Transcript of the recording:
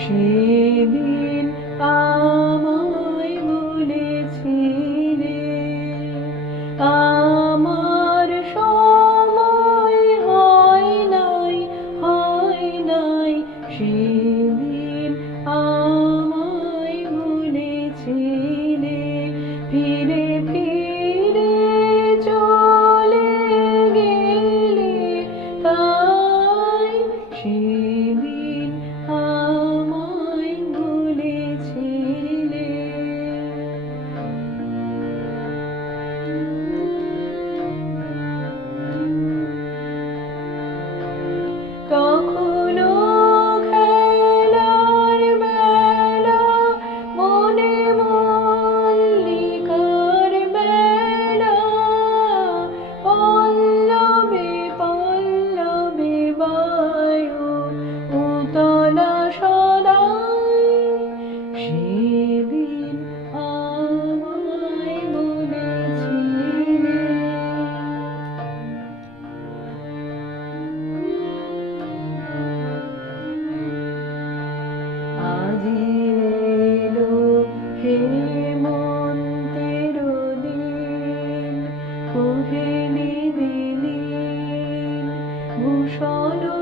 সেদিন কুশল